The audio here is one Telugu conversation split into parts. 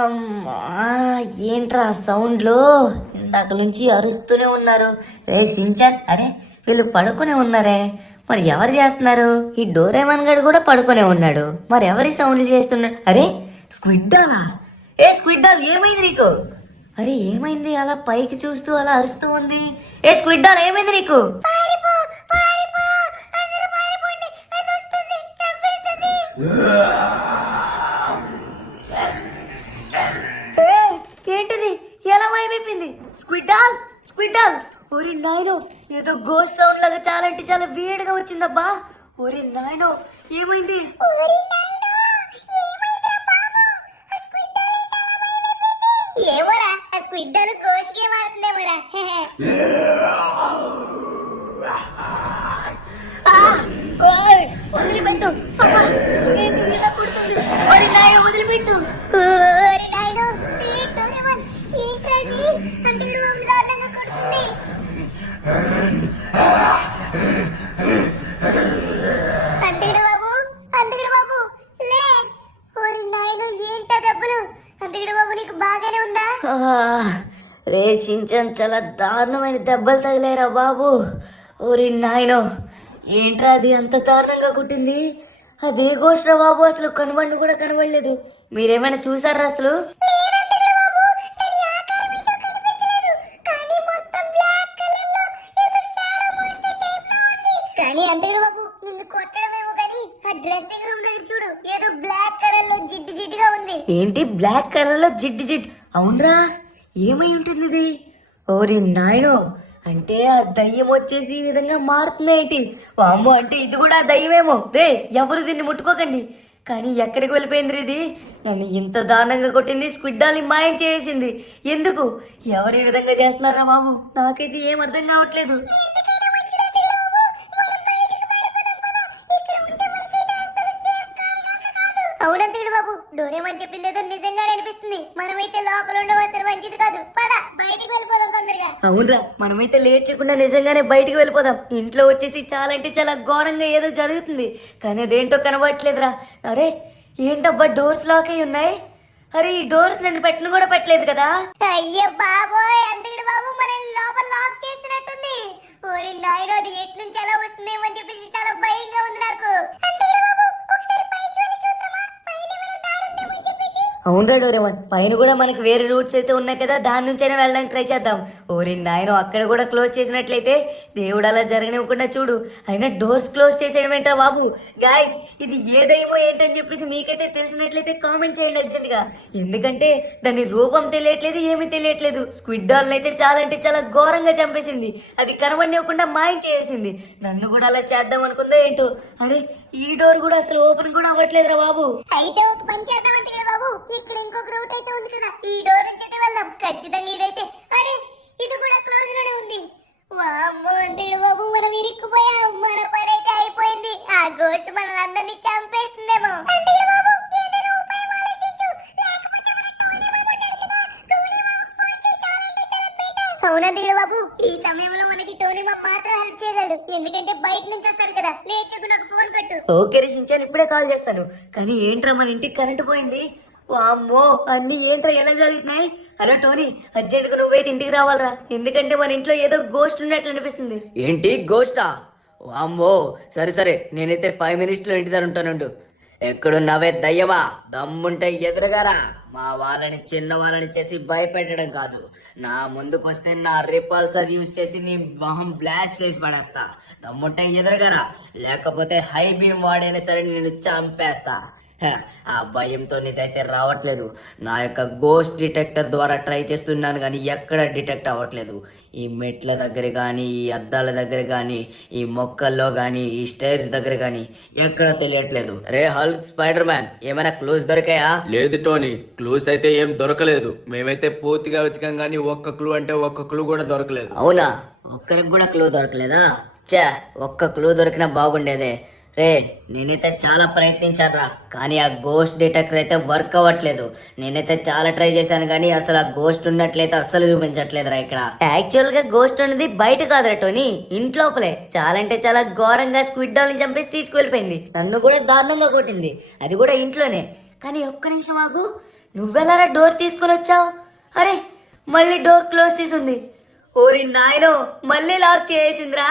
అమ్మా, ఏంట్రా సౌండ్లు? ఇందాక నుంచి అరుస్తూనే ఉన్నారు. రే సించాన్, అరే వీళ్ళు పడుకునే ఉన్నారే, మరి ఎవరు చేస్తున్నారు? ఈ డోరేమాన్ గడు కూడా పడుకునే ఉన్నాడు, మరి ఎవరి సౌండ్లు చేస్తున్నాడు? అరే స్క్విడ్డాలా? ఏ స్క్విడ్డాల్ ఏమైంది నీకు? అరే ఏమైంది అలా పైకి చూస్తూ అలా అరుస్తూ ఉంది? ఏ స్క్విడ్డాల్ ఏమైంది నీకు? ఏంటిది ఎలా మాయమైపోయింది? స్క్విడ్డాల్, స్క్విడ్డాల్! ఒరి నాయనో, ఏదో గోస్ట్ సౌండ్ లాగా చాలా అంటే చాలా వేడిగా వచ్చిందబ్బా. ఒరి నాయనో, ఏమైంది? ఏమోరా, ఆ స్క్విడ్డలు గోస్ట్ గేమ్ ఆడుతుందేమోరా. ఓయ్, వదిలిపెట్టు! అబ్బా, ఏంటి ఇలా కుడుతుంది? ఒరి నాయనో, వదిలిపెట్టు! ఓరి నాయనో, ఏ డోరేమాన్, ఏంట్రా ఇది? అంతకుడు బాబు దారుణంగా కొడుతుంది. అంతకుడు బాబు, లే! ఓరి నాయనో, ఏంటా దెబ్బలు? అంతకుడు బాబు, నీకు బాగానే ఉందా? రే సించన్, చాలా దారుణమైన దెబ్బలు తగిలేరా బాబు. ఓరి నాయనో, ఏంట్రా అది అంత దారుణంగా కుట్టింది? అదే గోష్రా బాబు, అసలు కనబడి కూడా కనబడలేదు. మీరేమైనా చూసారా అసలు? కానీ అంతకుడు బాబు, నిన్ను కొట్టడమేమో కానీ ఆ డ్రెస్సింగ్ రూమ్ దగ్గర చూడు, ఏదో బ్లాక్ కలర్ లో జిడ్డు జిడ్డుగా ఉంది. ఏంటి బ్లాక్ కలర్ లో జిడ్డు జిడ్డు? అవునరా, ఏమై ఉంటుంది ఇది? ఓరి నాయనో, అంటే ఆ దయ్యం వచ్చేసి ఈ విధంగా మారుతుంది ఏంటి? వామ్మో, అంటే ఇది కూడా ఆ దయ్యమేమో. రే ఎవరు దీన్ని ముట్టుకోకండి. కానీ ఎక్కడికి వెళ్ళిపోయింది ఇది? నన్ను ఇంత దారుణంగా కొట్టింది, స్క్విడ్డాల్ని మాయం చేసింది. ఎందుకు? ఎవరు ఈ విధంగా చేస్తున్నారా బాబు? నాకైతే ఏం అర్థం కావట్లేదు. అవునంతకుడు బాబు, డోరేమాన్ చెప్పింది ఏదో నిజంగానే అనిపిస్తుంది. మనమైతే లోపల ఉండవలసిన మంచిది కాదు. పద, బయటికి వెళ్ళిపోదాం తొందరగా. అవునరా, మనమైతే లేట్ చేయకుండా నిజంగానే బయటికి వెళ్ళిపోదాం. ఇంట్లో వచ్చేసి చాలా అంటే చాలా ఘోరంగా ఏదో జరుగుతుంది, కానీ అదేంటో కనబడట్లేదురా. అరే ఏంటబ్బా, డోర్స్ లాక్ అయి ఉన్నాయి. అరే ఈ డోర్స్ నేను పెట్టను కూడా పెట్టలేదు కదా. అయ్యో బాబోయ్, అంతకుడు బాబు మనల్ని లోపల లాక్ చేసినట్టుంది. ఓరి నాయనో, అది ఎటు నుంచి ఎలా వస్తుందేమో అని చెప్పేసి చాలా భయంగా ఉంది నాకు. అంతకుడు బాబు, ఒకసారి పైకి వెళ్ళి చూద్దామా? పైన ఏమైనా దారి ఉందేమో అని చెప్పేసి. అవునరా డోరేమాన్, పైన కూడా మనకి వేరే రూట్స్ అయితే ఉన్నాయి కదా, దాని నుంచైనా వెళ్ళడానికి ట్రై చేద్దాం. ఓరి నాయనో, అక్కడ కూడా క్లోజ్ చేసినట్లయితే దేవుడు అలా జరగనివ్వకుండా చూడు. అయినా డోర్స్ క్లోజ్ చేసేయడం ఏంటా బాబు? గాయస్, ఇది ఏదేమో ఏంటని చెప్పేసి మీకైతే తెలిసినట్లయితే కామెంట్ చేయండి అర్జెంట్గా. ఎందుకంటే దాని రూపం తెలియట్లేదు, ఏమీ తెలియట్లేదు. స్క్విడ్ డాల్ని అయితే చాలా అంటే చాలా ఘోరంగా చంపేసింది. అది కనబడివ్వకుండా మాయం చేసింది. నన్ను కూడా అలా చేద్దాం అనుకుందో ఏంటో. అరే ఈ డోర్ కూడా అసలు ఓపెన్ కూడా అవ్వట్లేదురా బాబు. అయితే ఒక పని చేద్దాం అంతకుడు బాబు, ఇక్కడ ఇంకొక రూట్ అయితే ఉంది కదా, ఈ డోర్ నుంచి అయితే వెళ్దాం. ఖచ్చితంగా ఇదైతే. అరే ఇది కూడా క్లోజ్ లోనే ఉంది. వామ్మో అంతకుడు బాబు, మనం ఇరుక్కుపోయాం. మన పని అయితే అయిపోయింది. ఆ గోస్ట్ మనల్ని చంపేస్తుందేమో. అంతకుడు బాబు, ఏదైనా ఉపాయం ఆలోచించు, లేకపోతే మన టోనీ మామ ఉన్నాడు కదా, టోనీ మామకు ఫోన్ చేయి, చాలా అంటే చాలా బెటర్. అవునంతకుడు బాబు, ఈ సమయంలో మనకి టోనీ మామ మాత్రం హెల్ప్ చేయగలడు, ఎందుకంటే బయట నుంచి వస్తారు కదా. లేచకు నాకు ఫోన్ కట్టు. ఓకే రే సించాన్, ఇప్పుడే కాల్ చేస్తాను. కానీ ఏంట్రా మన ఇంటికి కరెంట్ పోయింది? వామ్మో, అన్ని ఏంట్రా ఎలా జరుగుతున్నాయి? హలో టోనీ, అర్జెంట్గా నువ్వైతే ఇంటికి రావాలరా, ఎందుకంటే మన ఇంట్లో ఏదో గోస్ట్ ఉన్నట్లు అనిపిస్తుంది. ఏంటి గోస్టా? వామ్మో, సరే సరే, నేనైతే 5 మినిట్స్లో ఇంటి దగ్గర ఉంటానుండు. ఎక్కడున్నావే దయ్యమా? దమ్ముంటే ఎదురుగారా. మా వాళ్ళని చిన్న వాళ్ళని చేసి భయపెట్టడం కాదు, నా ముందుకొస్తే నా రిపల్సర్ యూజ్ చేసి నీ మొహం బ్లాస్ట్ చేసి పడేస్తా. దమ్ముంటే ఎదురుగారా, లేకపోతే హై బీమ్ వాడైనా సరే నేను చంపేస్తా. ఆ భయంతో నీదైతే రావట్లేదు. నా యొక్క గోస్ట్ డిటెక్టర్ ద్వారా ట్రై చేస్తున్నాను కానీ ఎక్కడ డిటెక్ట్ అవ్వట్లేదు. ఈ మెట్ల దగ్గర కానీ, ఈ అద్దాల దగ్గర కానీ, ఈ మొక్కల్లో కానీ, ఈ స్టైర్స్ దగ్గర కానీ ఎక్కడ తెలియట్లేదు. రే హల్క్, స్పైడర్ మ్యాన్, ఏమైనా క్లూస్ దొరికాయా? లేదు టోనీ, క్లూస్ అయితే ఏం దొరకలేదు. మేమైతే పూర్తిగా వెతికాం కానీ ఒక్క క్లూ అంటే ఒక్క క్లూ కూడా దొరకలేదు. అవునా? ఒక్కరికి కూడా క్లూ దొరకలేదా? చా, ఒక్క క్లూ దొరికినా బాగుండేదే. రే నేనైతే చాలా ప్రయత్నించానురా, కానీ ఆ గోస్ట్ డిటెక్టర్ అయితే వర్క్ అవ్వట్లేదు. నేనైతే చాలా ట్రై చేశాను కానీ అసలు ఆ గోస్ట్ ఉన్నట్లయితే అస్సలు చూపించట్లేదురా ఇక్కడ. యాక్చువల్ గా గోస్ట్ ఉన్నది బయట కాదురా టోనీ, ఇంట్లోపలే. చాలా అంటే చాలా ఘోరంగా స్క్విడ్ డాల్ని చంపేసి తీసుకువెళ్ళిపోయింది. నన్ను కూడా దారుణంగా కొట్టింది, అది కూడా ఇంట్లోనే. కానీ ఒక్క నిమిషం ఆగు, నువ్వెలారా డోర్ తీసుకొని వచ్చావు? అరే మళ్ళీ డోర్ క్లోజ్ చేసి ఉంది. ఓరి నాయనో మళ్ళీ లాక్ చేసిందిరా.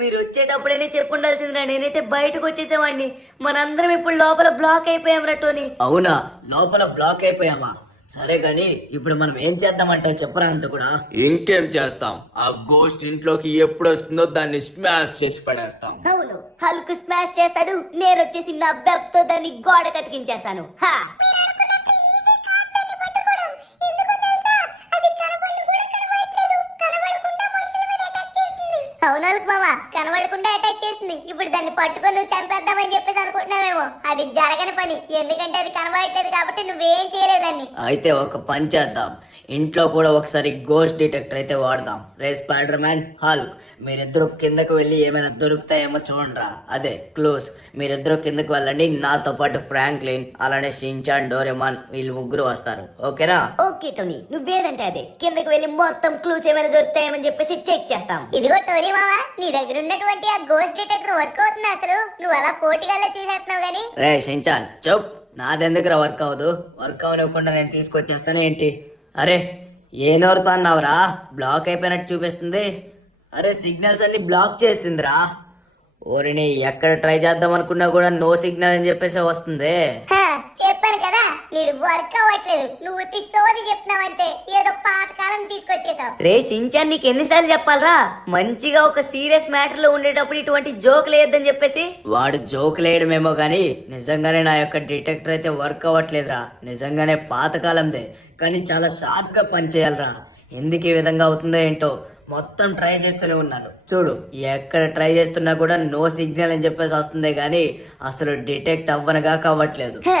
మీరు వచ్చేటప్పుడైనా చెప్పుండాల్సిందిరా, నేనైతే బయటకు వచ్చేసేవాడిని. మనందరం ఇప్పుడు లోపల బ్లాక్ అయిపోయాం టోనీ. అవునా, లోపల బ్లాక్ అయిపోయామా? సరే గాని ఇప్పుడు మనం ఏం చేద్దామంటావు చెప్పరా అంత కూడా. ఇంకేం చేస్తాం, ఆ గోస్ట్ ఇంట్లోకి ఎప్పుడు వస్తుందో దాన్ని స్మాష్ చేసి పడేస్తాం. అవును, హల్క్ స్మాష్ చేస్తాడు, నేను వచ్చేసి నా వెబ్ తో దాన్ని గోడ కతికించేస్తాను. హా అవును హల్క్ మామ, కనబడకుండా అటాక్ చేస్తుంది. ఇప్పుడు దాన్ని పట్టుకొని నువ్వు చంపేద్దామని చెప్పేసి అనుకుంటున్నావేమో. అది జరగని పని, ఎందుకంటే అది కనబడట్లేదు కాబట్టి నువ్వేం చేయలేదాన్ని. అయితే ఒక పని చేద్దాం, ఇంట్లో కూడా ఒకసారి గోస్ట్ డిటెక్టర్ అయితే వాడదాం. రే స్పైడర్ మ్యాన్, హల్క్, మీరిద్దరు కిందకు వెళ్ళి ఏమైనా దొరుకుతాయేమో చూడండిరా. అదే క్లూస్. మీరిద్దరు కిందకు వెళ్ళండి, నాతో పాటు ఫ్రాంక్లిన్, అలానే షిన్చాన్, డోరేమాన్, వీళ్ళు ముగ్గురు వస్తారు. ఓకేనా? ఓకే టోనీ, నువ్వేదంటే అదే. కిందకి వెళ్ళి మొత్తం క్లూస్ ఏమైనా దొరుకుతాయేమని చెప్పేసి చెక్ చేస్తాం. ఇదిగో టోనీ మామ, నీ దగ్గర ఉన్నటువంటి ఆ గోస్ట్ డిటెక్టర్ వర్క్ అవుతుంది. అసలు నువ్వు అలా పోటీగా చూసేస్తున్నావు గానీ. రే షిన్చాన్ చెప్, నాదెందుకురా వర్క్ అవ్వదు? వర్క్ అవనివ్వకుండా నేను తీసుకొచ్చేస్తాను ఏంటి? అరే ఏ నోరుతో అన్నావురా? బ్లాక్ అయిపోయినట్టు చూపిస్తుంది. అరే సిగ్నల్స్ అన్ని బ్లాక్ చేసిందిరా. ఓరిని ఎక్కడ ట్రై చేద్దాం అనుకున్నా కూడా నో సిగ్నల్ అని చెప్పేసి వస్తుంది. హా, చెప్పాను కదా నీది వర్క్ అవ్వట్లేదు. నువ్వు సోది చెప్తున్నావు అంతే, ఏదో పాతకాలం తీసుకొచ్చేసావు. రే సించాన్, నీకు ఎన్నిసార్లు చెప్పాలరా? మంచిగా ఒక సీరియస్ మ్యాటర్ లో ఉండేటప్పుడు ఇటువంటి జోక్ లేదని చెప్పేసి. వాడు జోక్ లేయడమేమో కానీ నిజంగానే నా యొక్క డిటెక్టర్ అయితే వర్క్ అవ్వట్లేదురా. నిజంగానే పాతకాలందే, కానీ చాలా షార్ప్ గా పని చేయాలరా. ఎందుకు ఈ విధంగా అవుతుందో ఏంటో మొత్తం ట్రై చేస్తూనే ఉన్నాను. చూడు, ఎక్కడ ట్రై చేస్తున్నా కూడా నో సిగ్నల్ అని చెప్పేసి వస్తుంది కానీ అసలు డిటెక్ట్ అవ్వనగా కావట్లేదు. హ,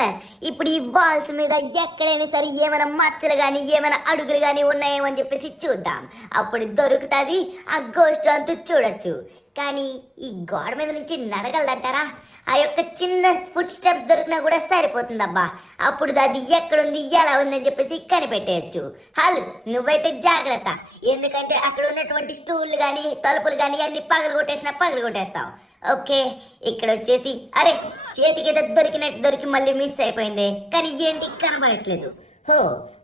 ఇప్పుడు ఈ వాల్స్ మీద ఎక్కడైనా సరే ఏమైనా మచ్చలు గాని ఏమైనా అడుగులు గాని ఉన్నాయేమో అని చెప్పేసి చూద్దాం. అప్పుడు దొరుకుతుంది, ఆ గోస్ట్ అంతా చూడొచ్చు. కానీ ఈ గోడ మీద నుంచి నడగలదంటారా? ఆ యొక్క చిన్న ఫుట్ స్టెప్స్ దొరికినా కూడా సరిపోతుందబ్బా. అప్పుడు అది ఎక్కడుంది ఎలా ఉందని చెప్పేసి కనిపెట్టేయచ్చు. హల్, నువ్వైతే జాగ్రత్త, ఎందుకంటే అక్కడ ఉన్నటువంటి స్టూళ్ళు కానీ తలుపులు కానీ అన్ని పగలు కొట్టేస్తావు. ఓకే, ఇక్కడ వచ్చేసి అరే చేతికి ఏదో దొరికి మళ్ళీ మిస్ అయిపోయింది. కానీ ఏంటి కనబడట్లేదు. హో,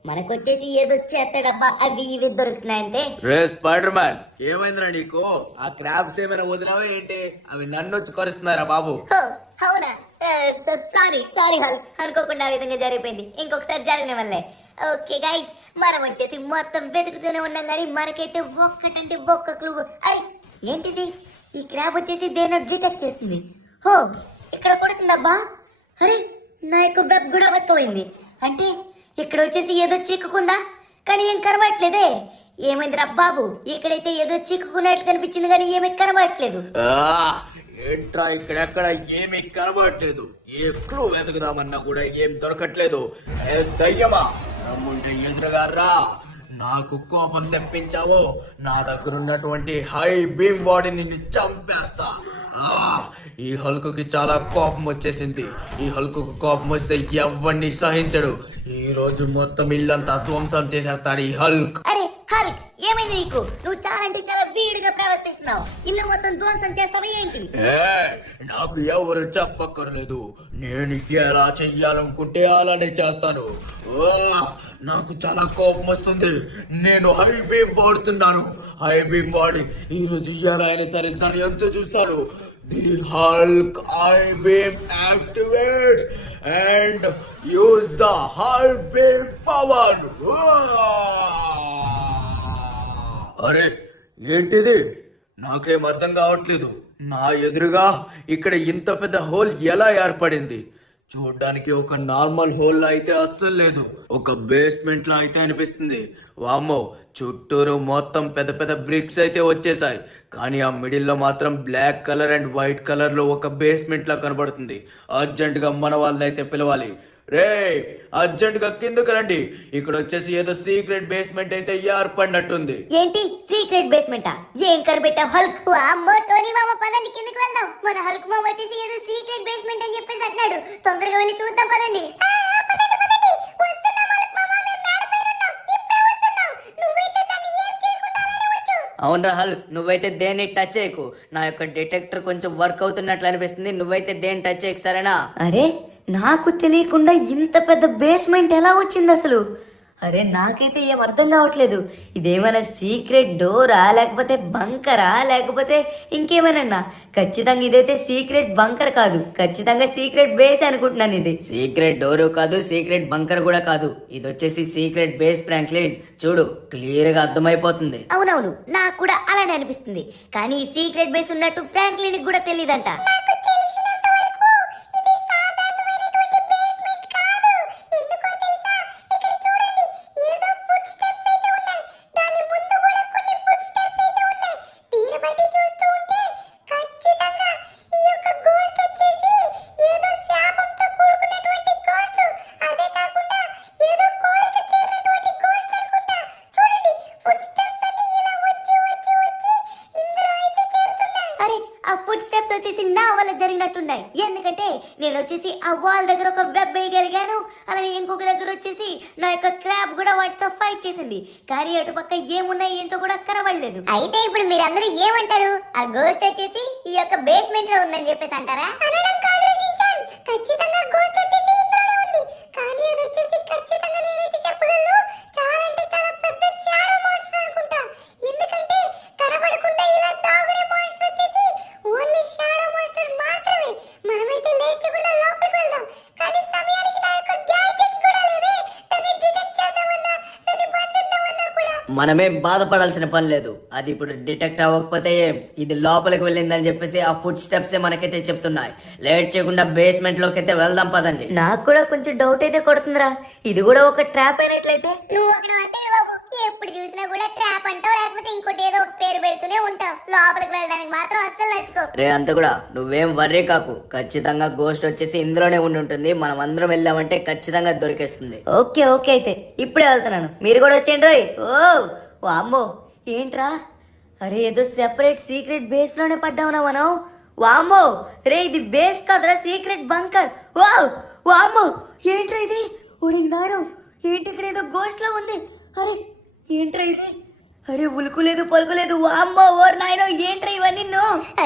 మనకొచ్చేసి ఏదో చేస్తాడబ్బా, అవి ఇవి దొరుకుతున్నాయంటే. రే స్పైడర్ మ్యాన్, ఏమైందిరా నీకు? ఆ క్రాబ్స్ ఏమైనా వదిలావా ఏంటి? అవి నన్ను వచ్చి కరుస్తున్నారా బాబు? హో, అవునా? సారీ హల్, అనుకోకుండా ఆ విధంగా జరిగిపోయింది. ఇంకొకసారి జరిగిన వల్లే. ఓకే గైస్, మనం వచ్చేసి మొత్తం వెతుకుతూనే ఉన్నాం కానీ మనకైతే ఒక్కటంటే ఒక్క క్లూ. అరే ఏంటిది? ఈ క్రాబ్ వచ్చేసి దేని డిటెక్ట్ చేస్తుంది. హో, ఇక్కడ కొడుతుందబ్బా. అరే నా యొక్క వెబ్ కూడా వర్క్ అంటే ఇక్కడ వచ్చేసి ఏదో చిక్కుకుందా, కానీ ఏం కనబడట్లేదే. ఏమైందిరా బాబు? ఇక్కడైతే ఏదో చిక్కుకున్నట్లు కనిపించింది కానీ ఏమీ కనబడట్లేదు. ఏంట్రా ఇక్కడెక్కడ ఏమీ కనబడట్లేదు? ఏ క్లూ వెతుకుదామన్నా కూడా ఏం దొరకట్లేదు. ఏ దయ్యమా, రమ్ముంటే ఎదురుగా రా. నాకు కోపం తెప్పించావు, నా దగ్గర ఉన్నటువంటి హై బీమ్ బాడీ నిన్ను చంపేస్తా. ఈ హల్కుకి చాలా కోపం వచ్చేసింది. ఈ హల్కుకు కోపం వస్తే ఎవరిని సహించడు. ఈ రోజు మొత్తం ఇల్లంతా ధ్వంసం చేసేస్తాడు ఈ హల్క్. అరే హల్క్, ఏమైంది నీకు? నువ్వు చాలా అంటే చాలా వీడిగా ప్రవర్తిస్తున్నావు. ఇల్లు మొత్తం ధ్వంసం చేస్తావా ఏంటి? నాకు ఎవరు చెప్పక్కర్లేదు, నేను ఎలా చెయ్యాలనుకుంటే అలానే చేస్తాను. నాకు చాలా కోపం వస్తుంది, నేను హై బీమ్ వాడుతున్నాను. హై బీమ్ వాడి ఈ రోజు ఎలా అయినా సరే దాన్ని ఎంత చూస్తాను. The Hulk high beam activate and use the high beam power. అరే ఏంటిది? నాకేం అర్థం కావట్లేదు. నా ఎదురుగా ఇక్కడ ఇంత పెద్ద హోల్ ఎలా ఏర్పడింది? చూడ్డానికి ఒక నార్మల్ హోల్ అయితే అస్సలు లేదు, ఒక బేస్మెంట్ లా అయితే అనిపిస్తుంది. వామ్మో, చుట్టూరు మొత్తం పెద్ద పెద్ద బ్రిక్స్ అయితే వచ్చేసాయి, కానీ ఆ మిడిల్లో మాత్రం black colour and white colour లో ఒక బేస్మెంట్ లా కనబడుతుంది. అర్జెంట్ గా మన వాళ్ళని అయితే పిలవాలి. రే అర్జెంట్ గా కిందకు రండి, ఇక్కడ వచ్చేసి ఏదో సీక్రెట్ బేస్మెంట్ అయితే ఏర్పడినట్టుంది. ఏంటి సీక్రెట్ బేస్మెంటా? ఏం కనిపెట్టావు హల్క్? అమ్మో టోనీ మామ, పదండి కిందకి వెళ్దాం. మన హల్క్ మామ వచ్చేసి ఏదో సీక్రెట్ బేస్మెంట్ అని చెప్పేసి అంటున్నాడు. తొందరగా వెళ్ళి చూద్దాం పదండి. అవునరా హల్క్, నువ్వైతే దేన్ని టచ్ చేయకు. నా యొక్క డిటెక్టర్ కొంచెం వర్క్ అవుతున్నట్లు అనిపిస్తుంది, నువ్వైతే దేన్ని టచ్ చేయకు, సరేనా? అరే నాకు తెలియకుండా ఇంత పెద్ద బేస్మెంట్ ఎలా వచ్చింది అసలు? అరే నాకైతే ఏం అర్థం కావట్లేదు. ఇదేమైనా సీక్రెట్ డోరా, లేకపోతే బంకరా, లేకపోతే ఇంకేమైనా? ఖచ్చితంగా ఇదైతే సీక్రెట్ బంకర్ కాదు, ఖచ్చితంగా సీక్రెట్ బేస్ అనుకుంటున్నాను ఇది. సీక్రెట్ డోరు కాదు, సీక్రెట్ బంకర్ కూడా కాదు, ఇది వచ్చేసి సీక్రెట్ బేస్ ఫ్రాంక్లిన్. చూడు, క్లియర్ గా అర్థమైపోతుంది. అవునవును, నాకు కూడా అలానే అనిపిస్తుంది. కానీ ఈ సీక్రెట్ బేస్ ఉన్నట్టు ఫ్రాంక్లిన్ కూడా తెలియదంట. ఆ ఫుడ్ స్టెప్స్ వచ్చేసి నా వల్ల జరిగినట్టున్నాయి. ఎందుకంటే నేను వచ్చేసి ఆ వాల్ దగ్గర ఒక వెబ్ వేయగలిగాను, అలానే ఇంకొక దగ్గర వచ్చేసి నా యొక్క క్రాబ్ కూడా వాటితో ఫైట్ చేసింది. కానీ అటు పక్క ఏమున్నాయి ఏంటో కూడా కనబడలేదు. అయితే ఇప్పుడు మీరందరూ ఏమంటారు? ఆ గోస్ట్ వచ్చేసి ఈ యొక్క బేస్మెంట్ లో ఉందని చెప్పేసి అంటారా? ఖచ్చితంగా గోస్ట్ వచ్చేసి ఇందులోనే ఉంది. కానీ అది వచ్చేసి ఖచ్చితంగా నేనైతే చెప్పగలను, చాలా అంటే చాలా పెద్ద షాడో మాన్స్టర్ అనుకుంటా. ఎందుకంటే కనబడకుండా ఇలా దాగునే మాన్స్టర్ వచ్చేసి ఓన్లీ షాడో మాన్స్టర్ మాత్రమే. మనమైతే లేచకుండా లోపలికి వెళ్దాం. కానీ సమయానికి నా యొక్క గ్యాడ్జెట్స్ కూడా లేవే. దాన్ని డిటెక్ట్ చేద్దామన్నా, దాన్ని బంధిద్దామన్నా కూడా. మనమేం బాధపడాల్సిన పని లేదు. అది ఇప్పుడు డిటెక్ట్ అవ్వకపోతే ఇది లోపలికి వెళ్ళిందని చెప్పేసి ఆ ఫుడ్ స్టెప్స్ మనకైతే చెప్తున్నాయి. లేట్ చేయకుండా బేస్మెంట్ లోకి అయితే వెళ్దాం పదండి. నాకు కూడా కొంచెం డౌట్ అయితే కొడుతుందిరా, ఇది కూడా ఒక ట్రాప్ అయినట్లయితే. నువ్వు అక్కడ వస్తాడు బాబు, ఎప్పుడు చూసినా కూడా ట్రాప్ అంటావు, లేకపోతే ఇంకోటి ఏదో ఒక పేరు పెడుతూనే ఉంటావు. లోపలికి వెళ్ళడానికి మాత్రం అస్సలు నచ్చుకో. రే అంత కూడా నువ్వేం వర్రీ కాకు, ఖచ్చితంగా గోస్ట్ వచ్చేసి ఇందులోనే ఉండి ఉంటుంది. మనం అందరం వెళ్ళామంటే ఖచ్చితంగా దొరికేస్తుంది. ఓకే ఓకే, అయితే ఇప్పుడే వెళ్తున్నాను, మీరు కూడా వచ్చేయండి రోయ్. ఓ వామ్మో, ఏంట్రా? అరే ఏదో సెపరేట్ సీక్రెట్ బేస్ లోనే పడ్డావునా మనం. వామ్మో రే, ఇది బేస్ కాదురా, సీక్రెట్ బంకర్. వామ్మో ఏంట్రా ఇది? ఒరి నారు, ఏంటి ఇక్కడ ఏదో గోస్ట్ లా ఉంది. అరే ఏంట్రా ఇది? అరే ఉలుకు లేదు పలుకు లేదు. వామ్మో ఓర్ నాయనో, ఏంట్రా ఇవన్నీ?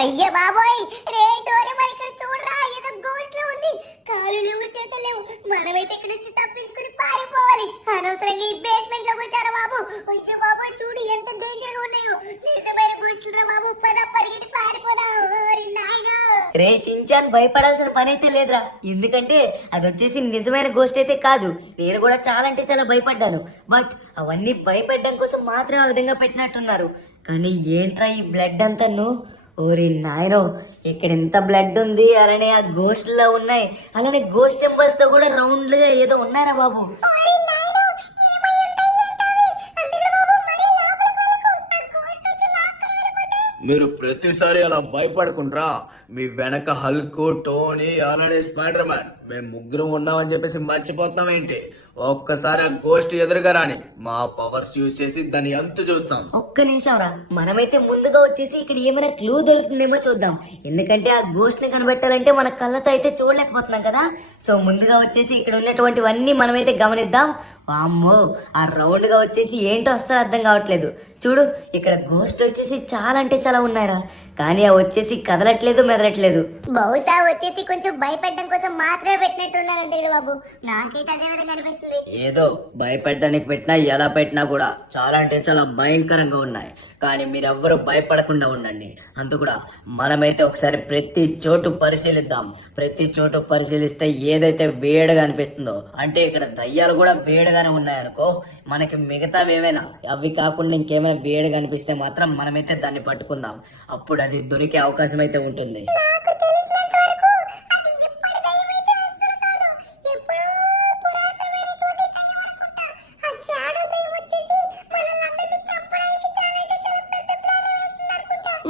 అయ్యో బాబోయ్, రే డోరే మరి ఇక్కడ చూడరా, ఏదో గోస్ట్ లో ఉంది. కాలు లేవు, చేతులు లేవు. మనమైతే ఇక్కడ నుంచి తప్పించుకుని పారిపోవాలి. అనవసరంగా ఈ బేస్మెంట్ లోకి వచ్చారా బాబు. అయ్యో బాబోయ్, చూడు ఎంత డేంజర్ గా ఉన్నాయో. నిజమైన గోస్టులు రా బాబు, పద పరిగెట్టి పారిపోదాం. ఓరి నాయనా. రే షించాన్, భయపడాల్సిన పని అయితే లేదురా, ఎందుకంటే అది వచ్చేసి నిజమైన గోస్ట్ అయితే కాదు. నేను కూడా చాలా అంటే చాలా భయపడ్డాను, బట్ అవన్నీ భయపెట్టడం కోసం మాత్రమే ఆ విధంగా పెట్టినట్టున్నారు. కానీ ఏంట్రా ఈ బ్లడ్ అంతాను? ఓరి నాయనో, ఇక్కడ ఎంత బ్లడ్ ఉంది, అలానే ఆ గోస్ట్లా ఉన్నాయి, అలానే గోస్ట్ సింబల్స్ తో కూడా రౌండ్ గా ఏదో ఉన్నారా బాబు. మీరు ప్రతిసారి అలా భయపడకుండా మీ వెనక హల్క్, టోనీ, అలానే స్పైడర్ మ్యాన్, మేము ముగ్గురం ఉన్నామని చెప్పేసి మర్చిపోతాం ఏంటి? ఒక్కసారి ఆ గోస్ట్ ఎదురుగా రాని మా పవర్స్ యూజ్ చేసి దాన్ని అంత చూస్తాం. ఒక్క నిమిషం రా, మనమైతే ముందుగా వచ్చేసి ఇక్కడ ఏమైనా క్లూ దొరుకుతుందేమో చూద్దాం. ఎందుకంటే ఆ గోస్ట్ ని కనిపెట్టాలంటే మన కళ్ళతో అయితే చూడలేకపోతున్నాం కదా. సో ముందుగా వచ్చేసి ఇక్కడ ఉన్నటువంటివన్నీ మనమైతే గమనిద్దాం. వామ్మో, ఆ రౌండ్ గా వచ్చేసి ఏంటో అస్సలు అర్థం కావట్లేదు. చూడు, ఇక్కడ గోస్ట్ వచ్చేసి చాలా అంటే చాలా ఉన్నాయిరా, కానీ అవి వచ్చేసి కదలట్లేదు, మెదలట్లేదు. బహుశా వచ్చేసి కొంచెం భయపెట్టడం కోసం మాత్రమే పెట్టినట్టున్నారంటే బాబు. నాకైతే అదే విధంగా అనిపిస్తుంది. ఏదో భయపెట్టడానికి పెట్టినా ఎలా పెట్టినా కూడా చాలా అంటే చాలా భయంకరంగా ఉన్నాయి. కానీ మీరెవ్వరూ భయపడకుండా ఉండండి. అందు కూడా మనమైతే ఒకసారి ప్రతి చోటు పరిశీలిద్దాం. ప్రతి చోటు పరిశీలిస్తే ఏదైతే వేడిగా అనిపిస్తుందో, అంటే ఇక్కడ దయ్యాలు కూడా వేడిగానే ఉన్నాయనుకో, మనకి మిగతావి ఏమైనా అవి కాకుండా ఇంకేమైనా వేడిగా అనిపిస్తే మాత్రం మనమైతే దాన్ని పట్టుకుందాం. అప్పుడు అది దొరికే అవకాశం అయితే ఉంటుంది.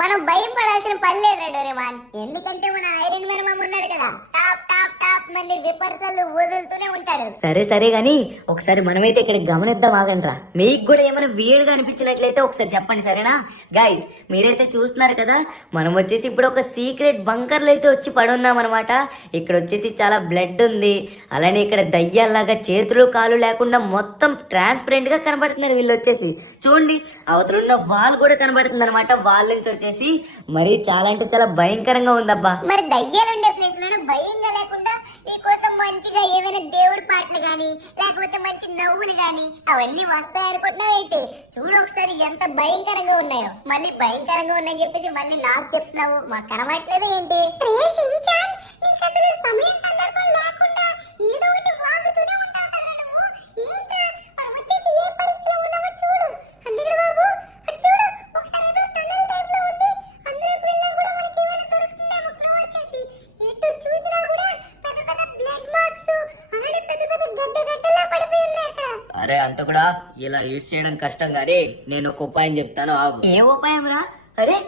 మనం భయం పడాల్సిన పని లేదు డోరేమాన్, ఎందుకంటే మన ఐరన్ మ్యాన్ మామ ఉన్నాడు కదా, టాప్ టాప్ టాప్ మంది రిపర్సల్ వదులుతూనే ఉంటాడు. సరే సరే గానీ ఒకసారి మనమైతే ఇక్కడ గమనిద్దాం, ఆగండ్రా. మీకు కూడా ఏమైనా వేడిగా అనిపించినట్లయితే ఒకసారి చెప్పండి, సరేనా? గైస్, మీరైతే చూస్తున్నారు కదా, మనం వచ్చేసి ఇప్పుడు ఒక సీక్రెట్ బంకర్లో అయితే వచ్చి పడున్నాం అనమాట. ఇక్కడ వచ్చేసి చాలా బ్లడ్ ఉంది, అలానే ఇక్కడ దయ్యాల్లాగా చేతులు కాలు లేకుండా మొత్తం ట్రాన్స్పరెంట్ గా కనబడుతున్నారు వీళ్ళు వచ్చేసి. చూడండి, అవతలున్న వాల్ కూడా కనబడుతుంది అనమాట. వాల్ నుంచి వచ్చేసి మరి చాలా అంటే చాలా భయంకరంగా ఉందబ్బా. మరి దయ్యాలు ఉండే ప్లేస్ లో భయంగా లేకుండా నీకోసం మంచిగా ఏమైనా దేవుడి పాటలు గాని లేకపోతే మంచి నవ్వులు గాని అవన్నీ వస్తాయనుకుంటున్నావు ఏంటి? చూడు ఒకసారి ఎంత భయంకరంగా ఉన్నాయో. మళ్ళీ భయంకరంగా ఉన్నాయని చెప్పేసి మళ్ళీ నాకు చెప్తున్నావు. మాకు కనబడట్లేదు ఏంటి? నీకు అసలు సమయం సందర్భం లేకుండా ఏదో ఒకటి వాగుతూనే ఉంటావు కదా నువ్వు. ఏంట్రా మనం వచ్చేసి ఏ పరిస్థితిలో ఉన్నామో చూడు. అందుకే బాబు అటు చూడు, ఒకసారి ఏదో టనల్ టైప్ లో ఉంది. అందులోకి వెళ్ళినా కూడా మనకి ఏమైనా దొరుకుతుందేమో క్లూ వచ్చేసి. ఎటు చూసినా కూడా పెద్ద పెద్ద బ్లడ్ మార్క్స్ అలానే పెద్ద పెద్ద గడ్డలా పడిపోయి ఉన్నాయి అక్కడ. అరే అంత కూడా ఇలా యూజ్ చేయడం కష్టం కానీ నేను ఒక ఉపాయం చెప్తాను ఆగు. ఏ ఉపాయం రా? అరే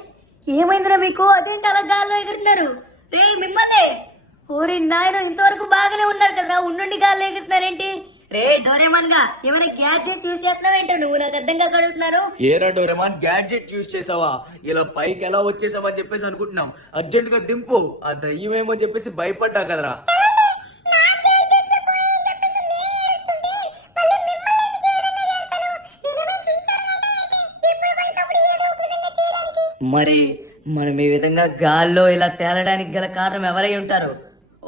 ఏమైందిరా మీకు? అదేంటి అలా గాల్లో ఎగురుతున్నారు? రే మిమ్మల్ని! ఓరి నాయన, ఇంతవరకు బాగానే ఉన్నారు కదా, ఉండి గాల్లో ఎగురుతున్నారేంటి? రే డోరేమాన్ గా ఏమైనా గ్యాడ్జెట్స్ యూజ్ చేస్తున్నావేంటో నువ్వు? నాకు అర్థంగా కడుగుతున్నారు. ఏరా డోరేమాన్, గ్యాడ్జెట్ యూజ్ చేసావా? ఇలా పైకి ఎలా వచ్చేసామని చెప్పేసి అనుకుంటున్నాం. అర్జెంట్ గా దింపు. ఆ దయ్యం ఏమో చెప్పేసి భయపడ్డా కదరా. మరి మనం ఈ విధంగా గాల్లో ఇలా తేలడానికి గల కారణం ఎవరై ఉంటారు?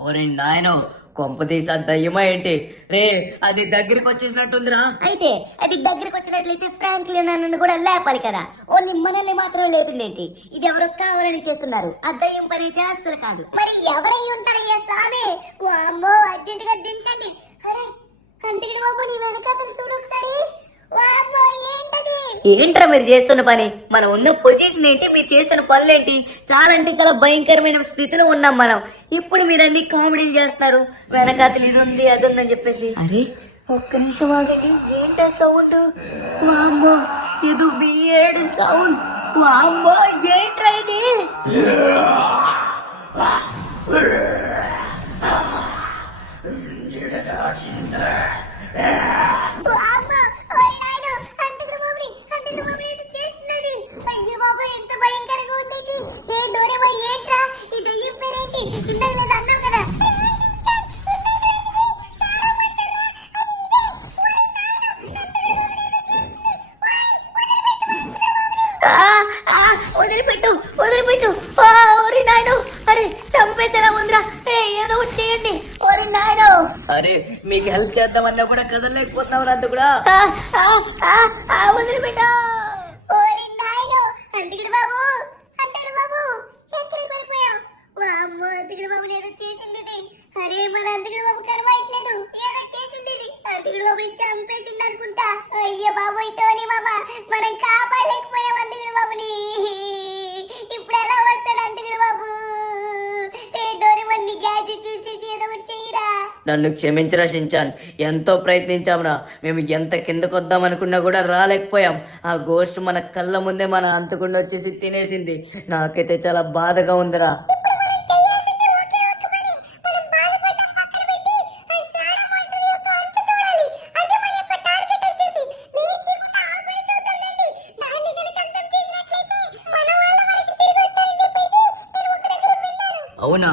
ఓరే నాయనో, కొంపదీసా దయ్యమా ఏంటి? రే అది దగ్గరికి వచ్చేసినట్టుందిరా. అయితే అది దగ్గరికి వచ్చినట్లయితే ఫ్రాంక్లిన్ నన్ను కూడా లేపాలి కదా. ఓన్లీ మనల్ని మాత్రం లేపిందేంటి? ఇది ఎవరో కావాలని చేస్తున్నారు. ఆ దయ్యం పని అయితే అస్సలు కాదు. మరి ఎవరై ఉంటారయ్యా స్వామి? వామ్మో, అర్జెంట్ గా దించండి. అరే కంటికి బాబు, నీ వెనకాతలు చూడు ఒకసారి. వామ్మో, ఏంటది? ఏంట్రా మీరు చేస్తున్న పని? మనం ఉన్న పొజిషన్ ఏంటి, మీరు చేస్తున్న పనులేంటి? చాలా అంటే చాలా భయంకరమైన స్థితిలో ఉన్నాం మనం. ఇప్పుడు మీరు అన్ని కామెడీలు చేస్తున్నారు. వెనకాతలు ఇది ఉంది అది ఉందని చెప్పేసి. అరే ఒక్క నిమిషం ఆగండి. ఏంటా సౌండ్? వామ్మో, ఇది బియర్డ్ సౌండ్. వామ్మో, ఏంట్రా ఇది? వామ్మో, ఓయ్ నాయనో, అంతకుడు బాబుని ఏదో చేస్తున్నది. అయ్యో బాబు, ఎంత భయంకరంగా ఉంది ఇది. ఏ డోరేమో, ఏంట్రా ఈ దయ్యం పేరేంటి? ఇందాక లేదు అన్నావు కదా. వదిలిపెట్టు వదిలిపెట్టు. ఓరి నాయనో, అరే చంపేసేలా ఉందిరా. ఏదో ఒకటి చేయండి. ఓరి నాయనో. అరే మీకు హెల్ప్ చేద్దామన్నా కూడా కదలలేకపోతున్నాం అంత కూడా. వదిలిపెట్టు. ఓరి నాయనో, అంతకుడు బాబు ఎక్కడికి వెళ్ళిపోయావు? వామ్మో, అంతకుడు బాబుని ఏదో చేసింది ఇది. అరే మన అంతకుడు బాబు కనబడట్లేదు. ఏదో చేసింది ఇది. అంతకుడు బాబుని చంపేసింది అనుకుంటా. అయ్యో బాబు, ఇటోని మామ, మనం కాపాడలేకపోయాం అంతకుడు బాబుని. ఇప్పుడు ఎలా వస్తాడు అంతకుడు బాబు? డోరేమోన్ గ్యాజెట్ చూసేసి ఏదో ఒకటి చెయ్యరా. నన్ను క్షమించరా షించాన్, ఎంతో ప్రయత్నించాంరా. మేము ఎంత కిందకు వద్దామనుకున్నా కూడా రాలేకపోయాం. ఆ గోస్ట్ మన కళ్ళ ముందే మన అంతకుండా వచ్చేసి తినేసింది. నాకైతే చాలా బాధగా ఉందిరా. అవునా?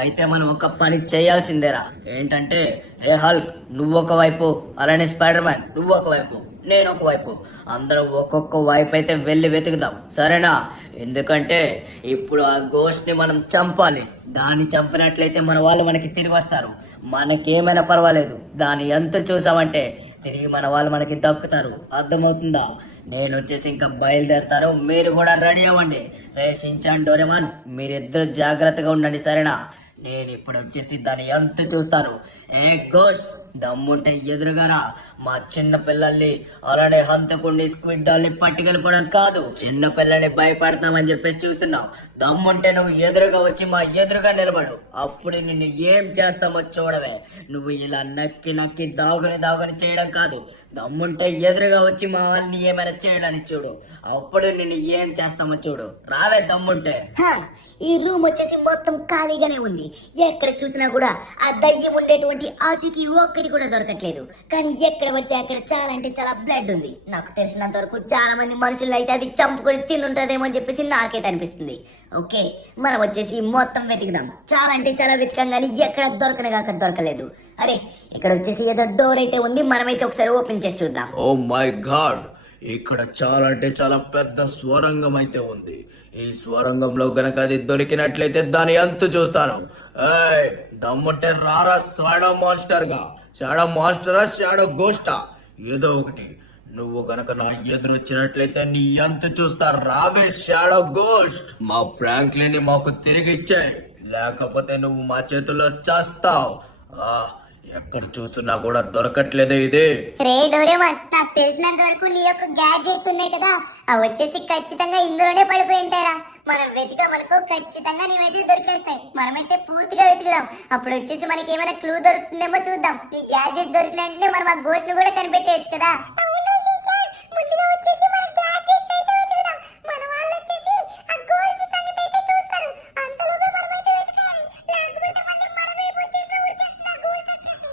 అయితే మనం ఒక పని చేయాల్సిందేరా. ఏంటంటే, రే హల్క్ నువ్వు ఒకవైపు, అలానే స్పైడర్ మ్యాన్ నువ్వు ఒకవైపు, నేను ఒకవైపు, అందరం ఒక్కొక్క వైపు అయితే వెళ్ళి వెతుకుదాం, సరేనా? ఎందుకంటే ఇప్పుడు ఆ గోస్ట్ ని మనం చంపాలి. దాన్ని చంపినట్లయితే మన వాళ్ళు మనకి తిరిగి వస్తారు. మనకేమైనా పర్వాలేదు, దాన్ని ఎంత చూసామంటే తిరిగి మన వాళ్ళు మనకి దక్కుతారు. అర్థమవుతుందా? నేను వచ్చేసి ఇంకా బయలుదేరుతాను. మీరు కూడా రెడీ అవ్వండి. రే షించాన్, డోరేమాన్ మీరిద్దరు జాగ్రత్తగా ఉండండి, సరేనా? నేను ఇప్పుడు వచ్చేసి దాన్ని ఎంత చూస్తాను. ఏ గోస్ట్, దమ్ముంటే ఎదురుగారా. మా చిన్న పిల్లల్ని అలానే హంతకుండి స్క్విడ్ డాల్ని పట్టుకెళ్ళిపోవడం కాదు, చిన్న పిల్లల్ని భయపడతామని చెప్పేసి చూస్తున్నావు. దమ్ముంటే నువ్వు ఎదురుగా వచ్చి మా ఎదురుగా నిలబడు. అప్పుడు నిన్ను ఏం చేస్తామో చూడవే. నువ్వు ఇలా నక్కి నక్కి దాగుని చేయడం కాదు. దమ్ముంటే ఎదురుగా వచ్చి మా వాళ్ళని ఏమైనా చేయడానికి చూడు. అప్పుడు నిన్ను ఏం చేస్తామో చూడు. రావే దమ్ముంటే. ఈ రూమ్ వచ్చేసి మొత్తం ఖాళీగానే ఉంది. ఎక్కడ చూసినా కూడా ఆ దయ్యం ఉండేటువంటి ఆచూకీ ఒక్కటి కూడా దొరకట్లేదు. కానీ ఎక్కడ పడితే అక్కడ చాలా అంటే చాలా బ్లడ్ ఉంది. నాకు తెలిసినంత వరకు చాలా మంది మనుషులు అయితే అది చంపుకొని తినుంటుందేమో అని చెప్పేసి నాకైతే అనిపిస్తుంది. ఓకే, మనం వచ్చేసి మొత్తం వెతికిదాం. చాలా అంటే చాలా వెతికాం కానీ ఎక్కడ దొరకలేదు. అరే ఇక్కడ వచ్చేసి ఏదో డోర్ అయితే ఉంది. మనమైతే ఒకసారి ఓపెన్ చేసి చూద్దాం. ఓ మై గాడ్, ఇక్కడ చాలా అంటే చాలా పెద్ద స్వరంగం అయితే ఉంది. ఈ స్వరంగంలో గనక అది దొరికినట్లయితే దాని అంతు చూస్తాను. ఏయ్ దమ్ముంటే రారా షాడో మాస్టర్ గా. షాడో మాస్టరా షాడో గోస్టా ఏదో ఒకటి. నువ్వు గనక నా ఎదురు వచ్చినట్లయితే నీ అంత చూస్తా. రావే షాడో గోస్ట్. మా ఫ్రాంక్లిన్ మాకు తిరిగి ఇచ్చాయి, లేకపోతే నువ్వు మా చేతుల్లో చేస్తావు. ఎక్కడ చూస్తున్నా కూడా దొరకట్లేదే ఇది. రే డోరేమాన్, నాకు తెలిసినంత వరకు నీ యొక్క గ్యాడ్జెట్స్ ఉన్నాయి కదా, అవి వచ్చేసి ఖచ్చితంగా ఇందులోనే పడిపోయి ఉంటారా. మనం వెతికామనుకో ఖచ్చితంగా నీవైతే దొరికేస్తాయి. మనమైతే పూర్తిగా వెతుకుదాం. అప్పుడు వచ్చేసి మనకి ఏమైనా క్లూ దొరుకుతుందేమో చూద్దాం. నీ గ్యాడ్జెట్ దొరికిన వెంటనే మనం ఆ గోస్ట్ ను కూడా కనిపెట్టేయచ్చు కదా. ముందుగా వచ్చేసి మన గ్యాడ్జెట్స్ అయితే వెతుకుదాం. మన వాళ్ళు వచ్చేసి ఆ గోస్ట్ సంగతి అయితే చూస్తారు. అంతలోపే మనమైతే వెతకాలి, లేకపోతే మళ్ళీ మన వైపు వచ్చేసిన ఆ గోస్ట్ వచ్చేసి.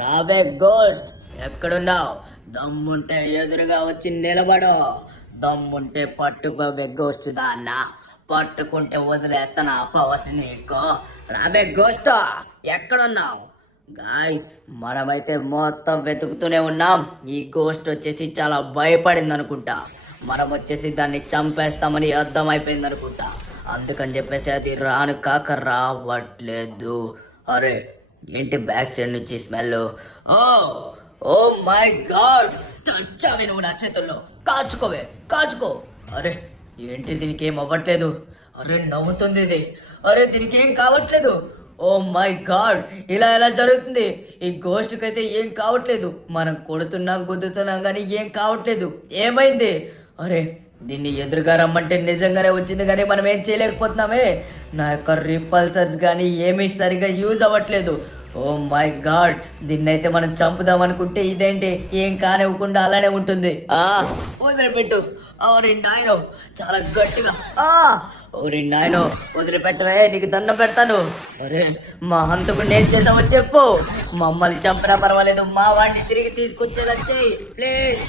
రావే గోస్ట్, ఎక్కడున్నావు? దమ్ముంటే ఎదురుగా వచ్చి నిలబడు. దమ్ముంటే పట్టుకోవే గోస్ట్ దాన్న. పట్టుకుంటే వదిలేస్తాను ఆ పవర్స్ నీకు. రావే గోస్ట్, ఎక్కడున్నావు? గాయస్, మనమైతే మొత్తం వెతుకుతూనే ఉన్నాం. ఈ గోస్ట్ వచ్చేసి చాలా భయపడింది అనుకుంటా. మనం వచ్చేసి దాన్ని చంపేస్తామని అర్థమైపోయింది అనుకుంటా. అందుకని చెప్పేసి అది రాను కాక రావట్లేదు. అరే ఏంటి బ్యాక్ సైడ్ నుంచి స్మెల్? ఓ మై గాడ్, చచ్చావి నువ్వు నా చేతుల్లో. కాచుకోవే, కాచుకో. అరే ఏంటి దీనికి ఏం అవ్వట్లేదు? అరే నవ్వుతుంది ఇది. అరే దీనికి ఏం కావట్లేదు. ఓ మై గాడ్, ఇలా ఎలా జరుగుతుంది? ఈ గోస్ట్కి అయితే ఏం కావట్లేదు. మనం కొడుతున్నాం గుద్దుతున్నాం కానీ ఏం కావట్లేదు. ఏమైంది? అరే దీన్ని ఎదురుగా రమ్మంటే నిజంగానే వచ్చింది కానీ మనం ఏం చేయలేకపోతున్నామే. నా యొక్క రిపల్సర్స్ కానీ ఏమీ సరిగా యూజ్ అవ్వట్లేదు. ఓ మై గాడ్, దీన్నైతే మనం చంపుదాం అనుకుంటే ఇదేంటి ఏం కానివ్వకుండా అలానే ఉంటుంది. వదిలిపెట్టు. ఓరి నాయనో, చాలా గట్టిగా. ఓరి నాయనో, వదిలిపెట్టవే, నీకు దండం పెడతాను. అరే మా హంతకుడిని ఏం చేసావో చెప్పు. మమ్మల్ని చంపినా పర్వాలేదు, మా వాడిని తిరిగి తీసుకొచ్చేలా చెయ్యి ప్లీజ్.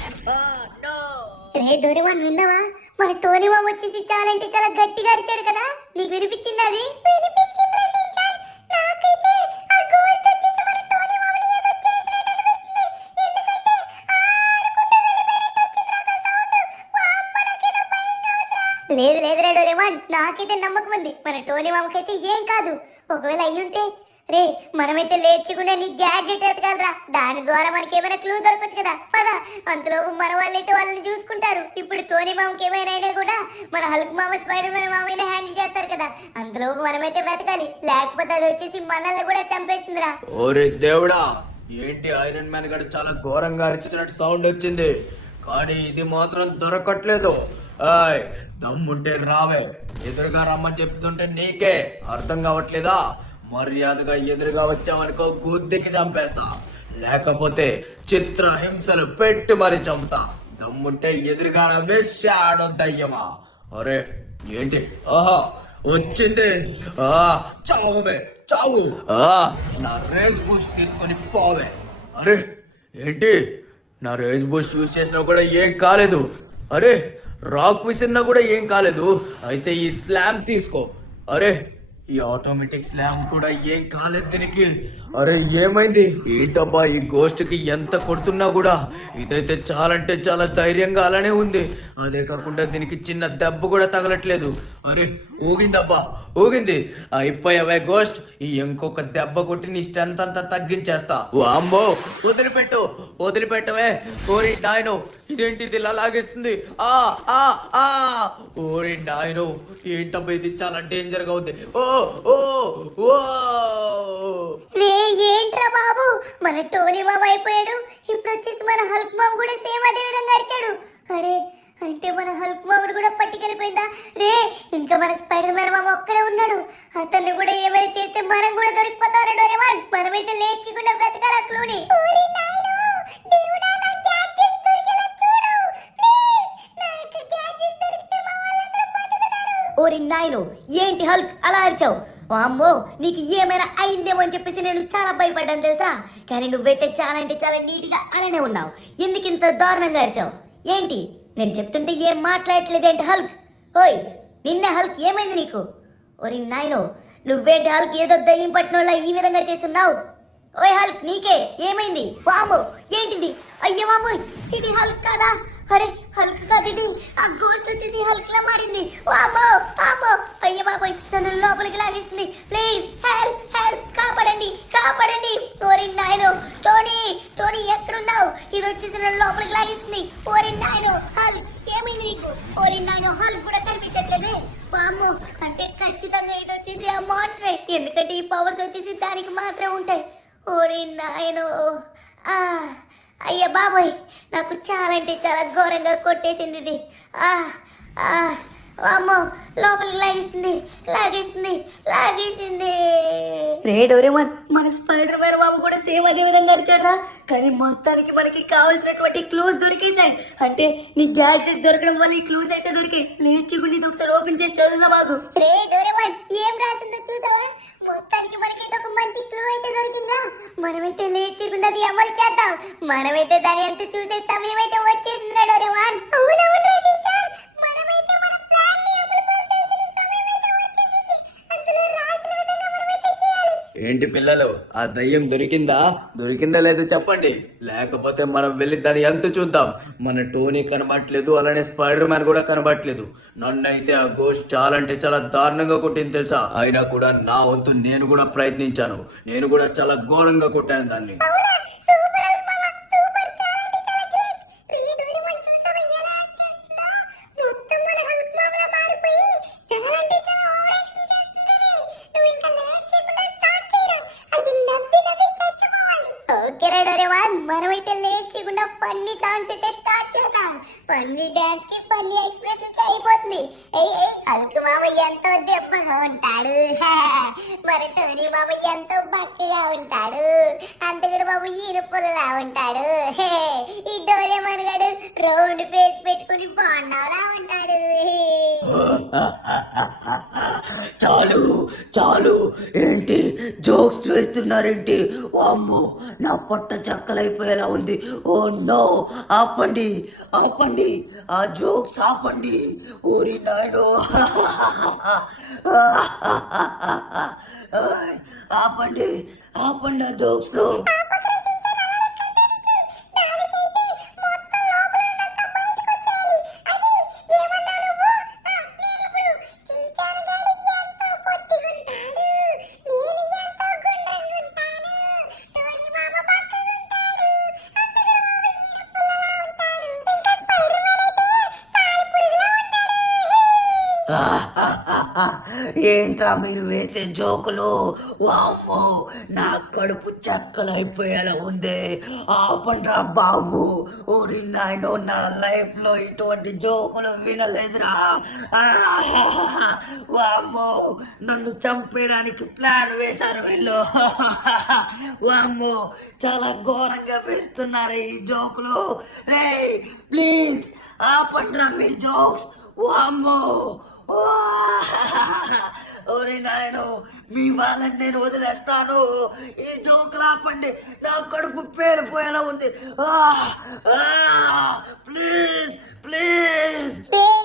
రే డోరేమాన్, విన్నావా? మన టోనీమామ వచ్చేసి చాలా అంటే చాలా గట్టిగా అరిచాడు కదా, నీకు వినిపించింది? అది వినిపించిందిరా షిన్చాన్. నాకైతే ఆ గోస్ట్ వచ్చేసి మన టోనీమామని ఏదో చేసినట్టు అనిపిస్తుంది. ఎందుకంటే ఆరుకుంటూ వెళ్ళిపోయినట్టు వచ్చింది నాకు ఆ సౌండ్. వామ్మో, నాకేదో భయంగా ఉందిరా. లేదురా డోరేమాన్, నాకైతే నమ్మకం ఉంది. మన టోనీమామకైతే ఏం కాదు. ఒకవేళ అయ్యుంటే రే మనమైతే లేట్ చేయకుండా నీ గ్యాడ్జెట్ ఎతకాలరా. దాని ద్వారా మనకి ఏమైనా క్లూ దొరకచ్చు కదా. పద, అంతలోపు మన వాళ్ళైతే వాళ్ళని చూసుకుంటారు. ఇప్పుడు టోనీ మామకి ఏమైనా అయినా కూడా మన హల్క్ మామ, స్పైడర్ మ్యాన్ మామైనా హ్యాండిల్ చేస్తారు కదా. అంతలోపు మనమైతే వెతకాలి, లేకపోతే అది వచ్చేసి మనల్ని కూడా చంపేస్తుందిరా. ఓరే దేవుడా, ఏంటి ఐరన్ మ్యాన్ గడు చాలా ఘోరంగా అరిచినట్టు సౌండ్ వచ్చింది, కానీ ఇది మాత్రం దొరకట్లేదు. దమ్ముంటే రావే, ఎదురుగా రమ్మని చెప్తుంటే నీకే అర్థం కావట్లేదా? మర్యాదగా ఎదురుగా వచ్చామనుకో గుద్దికి చంపేస్తా, లేకపోతే చిత్రహింసలు పెట్టి మరి చంపుతా. దమ్ముంటే ఎదురుగా రమ్మే షాడో దయ్యమా. అరే ఏంటి? ఆహా వచ్చింది. చావువే చావు. నా రేజ్ బూస్ట్ తీసుకొని పోవే. అరే ఏంటి, నా రేజ్ బూస్ట్ యూజ్ చేసినా కూడా ఏం కాలేదు. అరే రాక్ విసిన్నా కూడా ఏం కాలేదు. అయితే ఈ స్లామ్ తీసుకో. అరే ఈ ఆటోమేటిక్ స్లామ్ కూడా ఏం కాలేదు దీనికి. అరే ఏమైంది? ఏంటబ్బా ఈ గోస్ట్ కి ఎంత కొడుతున్నా కూడా ఇదైతే చాలా అంటే చాలా ధైర్యంగా అలానే ఉంది. అదే కాకుండా దీనికి చిన్న దెబ్బ కూడా తగలట్లేదు. అరే ఊగిందబ్బా, ఊగింది. అయిపోయావే గోస్ట్, ఈ ఇంకొక దెబ్బ కొట్టి నీ స్ట్రెంత్ అంతా తగ్గించేస్తా. వామ్మో, వదిలిపెట్టు, వదిలిపెట్టవే. ఓరి నాయనో, ఇదేంటి ఇది ఇలా లాగేస్తుంది? ఓరి నాయనో, ఏంటబ్బా ఇది చాలా డేంజర్ గా ఉంది. ఏంట్రా బాబు, మన టోనీ మామ అయిపోయాడు. ఇప్పుడు వచ్చేసి మన హల్క్ మామ కూడా సేమ్ అదే విధంగా అరిచాడు. అరే అంటే మన హల్క్ మామను కూడా పట్టుకెళ్ళిపోయిందా? రే ఇంకా మన స్పైడర్ మ్యాన్ మామ ఒక్కడే ఉన్నాడు. అతన్ని కూడా ఏమైనా చేస్తే మనం కూడా దొరికిపోతాం. డోరేమాన్, మనమైతే లేట్ చేయకుండా వెతకాల క్లూని. ఓరి నాయనో, దేవుడా, నా గ్యాడ్జెట్స్ దొరికేలా చూడు ప్లీజ్. నాకు గ్యాడ్జెట్స్ దొరికితే మా వాళ్ళందరూ బతుకుతారు. ఓరి నాయనో, ఏంటి హల్క్ అలా అరిచావు? అమ్మో, నీకు ఏమైనా అయిందేమో అని చెప్పేసి నేను చాలా భయపడ్డాను తెలుసా. కానీ నువ్వైతే చాలా అంటే చాలా నీట్గా అలానే ఉన్నావు. ఎందుకు ఇంత దారుణంగా అరిచావు? ఏంటి నేను చెప్తుంటే ఏం మాట్లాడట్లేదేంటి హల్క్? ఓయ్ నిన్నే హల్క్, ఏమైంది నీకు? ఓరి నాయనో, నువ్వేంటి హల్క్ ఏదో దయ్యం పట్టినోళ్ళ ఈ విధంగా చేస్తున్నావు? ఓయ్ హల్క్, నీకే ఏమైంది? వామ్మో ఏంటిది? అయ్యో వామ్మో, ఇది హల్క్ కాదా? అరే హల్క్ కాదండి, ఆ గోస్ట్ వచ్చేసి హల్క్ లా మారింది. వామ్మో వామ్మో, అయ్య బాబాయ్ నన్ను లోపలికి లాగేస్తుంది. ప్లీజ్ హెల్ప్ హెల్ప్, కాపాడండి కాపాడండి. ఓరి నాయనో, టోనీ టోనీ ఎక్కడున్నావు? ఇది వచ్చేసి నన్ను లోపలికి లాగేస్తుంది. ఓరి నాయనో హల్క్, ఏమైంది నీకు? ఓరి నాయనో హల్క్ కూడా కనిపించట్లేదే. వామ్మో, అంటే ఖచ్చితంగా ఇది వచ్చేసి ఆ మాన్స్టరే, ఎందుకంటే ఈ పవర్స్ వచ్చేసి దానికి మాత్రమే ఉంటాయి. ఓరి నాయనో, ఆ అయ్య బాబోయ్, నాకు చాలా అంటే చాలా ఘోరంగా కొట్టేసింది ఇది. అమ్మో, లోపలికి లాగేస్తుంది లాగేస్తుంది లాగేసింది. రే డోరేమాన్, మన స్పైడర్ మ్యాన్ బాబు కూడా సేమ్ అదే విధంగా అరిచాడ్రా. కానీ మొత్తానికి మనకి కావాల్సినటువంటి క్లూస్ దొరికేసాయి. అంటే నీ గ్యాడ్జెట్స్ దొరకడం వల్ల ఈ క్లూస్ అయితే దొరికాయి. లేచిగుండి ఇది ఒకసారి ఓపెన్ చేసి చదువుదా బాగు. రే డోరేమాన్, ఏం రాసిందో చూసావా? మొత్తానికి మనకైతే ఒక మంచి క్లూ అయితే దొరికిందా. మనమైతే లేట్ చేయకుండా అది అమలు చేద్దాం. మనమైతే దాని అంతా చూసే సమయం అయితే వచ్చేసిందిరా డోరేమాన్. అవునవును రచించారు, మనమైతే మన ప్లాన్ ని అమలు పరచాల్సిన సమయం అయితే వచ్చేసింది. అందులో రాసిన విధంగా మనమైతే చేయాలి. ఏంటి పిల్లలు, ఆ దయ్యం దొరికిందా లేదో చెప్పండి, లేకపోతే మనం వెళ్ళి దాని ఎంత చూద్దాం. మన టోనీ కనబట్లేదు, అలానే స్పైడర్ మ్యాన్ కూడా కనబట్లేదు. నన్నైతే ఆ గోస్ట్ చాలా అంటే చాలా దారుణంగా కొట్టింది తెలుసా. అయినా కూడా నా వంతు నేను కూడా ప్రయత్నించాను. నేను కూడా చాలా ఘోరంగా కొట్టాను దాన్ని. అవునా, సూపర్ హల్క్ మామ, సూపర్, చాలా అంటే చాలా గ్రేట్. రే డోరేమాన్, చూసావా ఎలా యాక్ట్ చేస్తుందో? మొత్తం మన హల్క్ మామలా మారిపోయి చాలా అంటే చాలా ఓవర్ యాక్షన్ చేస్తుంది. నువ్వు ఇంకా లేట్ చేయకుండా స్టార్ట్ చేయరా, అది నవ్వి నవ్వి చచ్చిపోవాలి. ఓకే రా డోరేమాన్, మనమైతే లేట్ చేయకుండా ఫన్నీ సాంగ్స్ అయితే స్టార్ట్ చేద్దాం. ఫన్నీ డాన్స్ కి ఫన్నీ ఎక్స్ప్రెషన్ కి అయిపోతుంది. హల్క్ మామ ఎంతో దెబ్బగా ఉంటాడు, మన టోనీ మామ ఎంతో బక్కగా ఉంటాడు, అంతకుడు బాబు ఈరుపులలా ఉంటాడు, ఈ డోరేమాన్ గాడు రౌండ్ ఫేస్ పెట్టుకుని బాండాలా ఉంటాడు. చాలు చాలు, ఏంటి జోక్స్ వేస్తున్నారేంటి? అమ్మో, నా పొట్ట చెక్కలైపోయేలా ఉంది. ఓ నో, ఆపండి ఆపండి, ఆ జోక్స్ ఆపండి. ఓరి నాయనో, ఆపండి ఆపండి ఆ జోక్స్. ఏంట్రా మీరు వేసే జోకులు? వామ్మో, నా కడుపు చెక్కలైపోయేలా ఉంది. ఆపండ్రా బాబు. ఓరి నాయనో, నా లైఫ్ లో ఇటువంటి జోకులు వినలేదురా. వామ్మో, నన్ను చంపేయడానికి ప్లాన్ వేశారు వీళ్ళు. వామ్మో, చాలా ఘోరంగా వేస్తున్నారు ఈ జోకులు. రే ప్లీజ్ ఆపండ్రా మీ జోక్స్. వామ్మో, ఓరి నాయనో, మీ వాళ్ళని నేను వదిలేస్తాను. ఈ జోకులు ఆపండి, నా కడుపు పేరిపోయేలా ఉంది. Please please.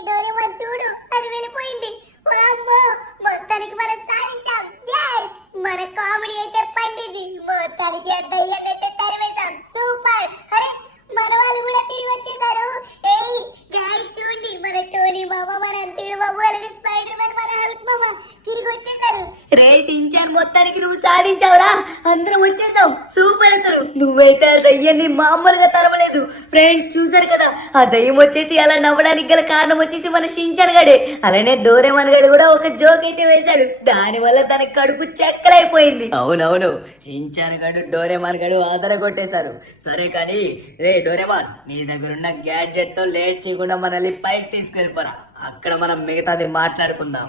డోరేమాన్ చూడు, అది వెళ్ళిపోయింది. వామ్మో, మొత్తానికి మనం సాధించాం. yes, మన కామెడీ అయితే పండింది. మొత్తానికి ఆ దయ్యాన్ని అయితే తరివేశాం. సూపర్. అరే, మన వాళ్ళు కూడా తిరిగి వచ్చేసారు. ఏయ్ గైస్, చూడండి, మన టోనీ బాబా, మన అంతేడు బాబు, అలాగే స్పైడర్ మ్యాన్, మన హల్క్ మామ తిరిగి వచ్చేసారు. రే సించాన్, మొత్తానికి నువ్వు సాధించావురా. అందరం వచ్చేసాం. సూపర్. అసలు నువ్వైతే ఆ దయ్యాన్ని మామూలుగా తరవలేదు. ఫ్రెండ్స్ చూసారు కదా, ఆ దయ్యం వచ్చేసి అలా నవ్వడానికి గల కారణం వచ్చేసి మన షించాన్ గడే. అలానే డోరేమాన్ గడు కూడా ఒక జోక్ అయితే వేశాడు. దాని వల్ల తన కడుపు చెక్కలైపోయింది. అవునవును, షించాన్ గడు డోరేమాన్ గడు ఆదర కొట్టేశారు. సరే కానీ రే డోరేమాన్, నీ దగ్గర ఉన్న గ్యాడ్జెట్ తో లేట్ చేయకుండా మనల్ని పైకి తీసుకెళ్ళిపోరా. అక్కడ మనం మిగతాది మాట్లాడుకుందాం.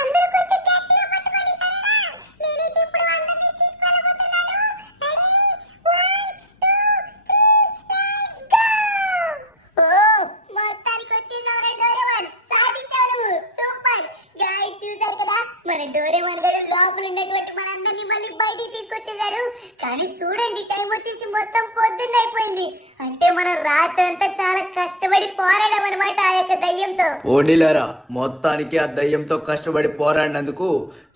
అందరూ కొంచెం గట్టిగా పట్టుకోండి, సరేనా? నేనైతే ఇప్పుడు అందరినీ తీసుకెళ్ళబోతున్నాను. రెడీ? 1, 2, 3, let's go! ఓ, మొత్తానికి వచ్చేసావురా డోరేమాన్. సాధించావు నువ్వు. సూపర్. గైస్ చూసారు కదా, మన డోరేమాన్ కూడా లోపల ఉన్నటువంటి మనందరినీ మళ్ళీ బయటికి తీసుకొచ్చి వచ్చేసారు. కానీ చూడండి టైం వచ్చేసి మొత్తం పొద్దున్న అయిపోయింది. అంటే మనం రాత్రి అంతా చాలా కష్టపడి పోరాడాం అనమాట ఆ యొక్క దయ్యంతో. ఓనిలారా, మొత్తానికి ఆ దయ్యంతో కష్టపడి పోరాడినందుకు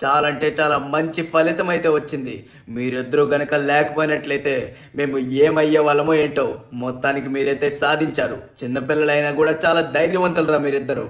చాలా అంటే చాలా మంచి ఫలితం అయితే వచ్చింది. మీరిద్దరూ గనక లేకపోయినట్లయితే మేము ఏమయ్యే వాళ్ళమో ఏంటో. మొత్తానికి మీరైతే సాధించారు. చిన్నపిల్లలైనా కూడా చాలా ధైర్యవంతులరా మీరిద్దరు.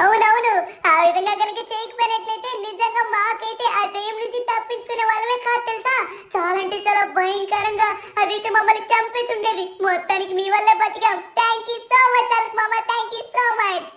అవునవును, ఆ విధంగా కనుక చేయకపోయినట్లయితే నిజంగా మాకైతే ఆ దయ్యం నుంచి తప్పించుకునే వాళ్ళమే కాదు తెలుసా. చాలా అంటే చాలా భయంకరంగా అదైతే మమ్మల్ని చంపేసి ఉండేది. మొత్తానికి మీ వల్ల బతికాం. థ్యాంక్ యూ సో మచ్ అల్క్ మామ, థ్యాంక్ యూ సో మచ్.